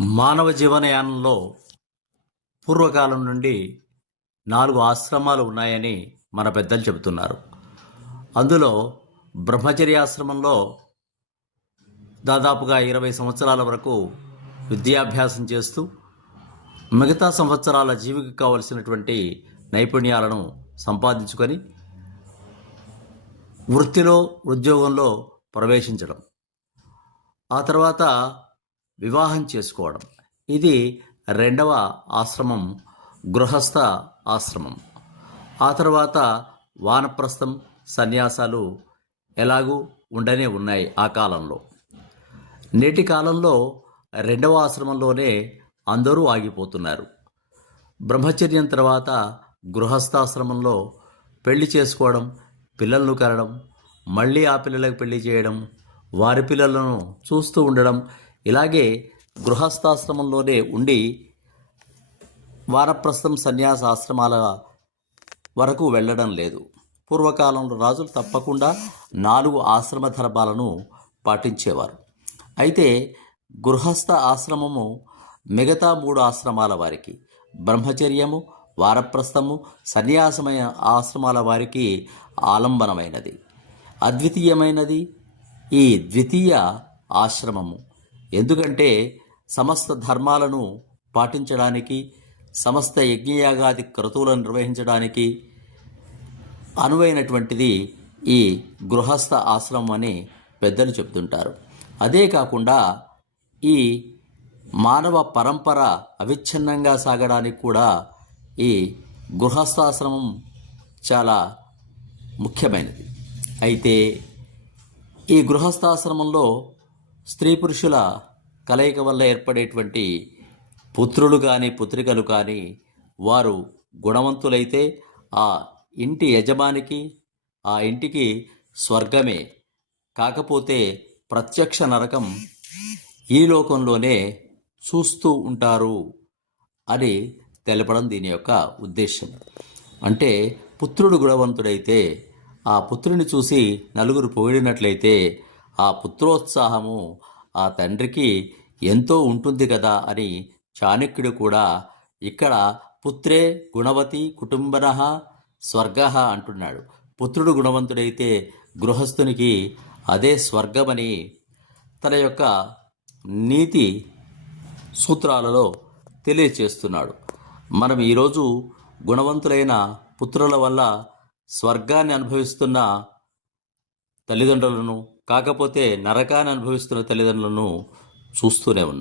మానవ జీవనయానంలో పూర్వకాలం నుండి నాలుగు ఆశ్రమాలు ఉన్నాయని మన పెద్దలు చెబుతున్నారు. అందులో బ్రహ్మచర్యాశ్రమంలో దాదాపుగా ఇరవై సంవత్సరాల వరకు విద్యాభ్యాసం చేస్తూ మిగతా సంవత్సరాల జీవికి కావలసినటువంటి నైపుణ్యాలను సంపాదించుకొని వృత్తిలో ఉద్యోగంలో ప్రవేశించడం. ఆ తర్వాత వివాహం చేసుకోవడం. ఇది రెండవ ఆశ్రమం గృహస్థ ఆశ్రమం. ఆ తర్వాత వానప్రస్థం సన్యాసాలు ఎలాగూ ఉండనే ఉన్నాయి ఆ కాలంలో. నేటి కాలంలో రెండవ ఆశ్రమంలోనే అందరూ ఆగిపోతున్నారు. బ్రహ్మచర్యం తర్వాత గృహస్థాశ్రమంలో పెళ్ళి చేసుకోవడం పిల్లలను కనడం మళ్ళీ ఆ పిల్లలకు పెళ్ళి చేయడం వారి పిల్లలను చూస్తూ ఉండడం ఇలాగే గృహస్థాశ్రమంలోనే ఉండి వానప్రస్థం సన్యాస ఆశ్రమాల వరకు వెళ్ళడం లేదు. పూర్వకాలంలో రాజులు తప్పకుండా నాలుగు ఆశ్రమ ధర్మాలను పాటించేవారు. అయితే గృహస్థ ఆశ్రమము మిగతా మూడు ఆశ్రమాల వారికి బ్రహ్మచర్యము వారప్రస్థము సన్యాసమైన ఆశ్రమాల వారికి ఆలంబనమైనది. అద్వితీయమైనది ఈ ద్వితీయ ఆశ్రమము. ఎందుకంటే సమస్త ధర్మాలను పాటించడానికి సమస్త యజ్ఞయాగాది క్రతువులను నిర్వహించడానికి అనువైనటువంటిది ఈ గృహస్థ ఆశ్రమం అని పెద్దలు చెబుతుంటారు. అదే కాకుండా ఈ మానవ పరంపర అవిచ్ఛిన్నంగా సాగడానికి కూడా ఈ గృహస్థాశ్రమం చాలా ముఖ్యమైనది. అయితే ఈ గృహస్థాశ్రమంలో స్త్రీ పురుషుల కలయిక వల్ల ఏర్పడేటువంటి పుత్రులు కానీ పుత్రికలు కానీ వారు గుణవంతులైతే ఆ ఇంటి యజమానికి ఆ ఇంటికి స్వర్గమే. కాకపోతే ప్రత్యక్ష నరకం ఈ లోకంలోనే చూస్తూ ఉంటారు అని తెలపడం దీని యొక్క ఉద్దేశం. అంటే పుత్రుడు గుణవంతుడైతే ఆ పుత్రుని చూసి నలుగురు పొగిడినట్లయితే ఆ పుత్రోత్సాహము ఆ తండ్రికి ఎంతో ఉంటుంది కదా అని చాణక్యుడు కూడా ఇక్కడ పుత్రే గుణవతి కుటుంబన స్వర్గ అంటున్నాడు. పుత్రుడు గుణవంతుడైతే గృహస్థునికి అదే స్వర్గమని తన యొక్క నీతి సూత్రాలలో తెలియచేస్తున్నాడు. మనం ఈరోజు గుణవంతులైన పుత్రుల వల్ల స్వర్గాన్ని అనుభవిస్తున్న తల్లిదండ్రులను కాకపోతే నరకాన్ని అనుభవిస్తున్న తల్లిదండ్రులను చూస్తూనే ఉన్నాం.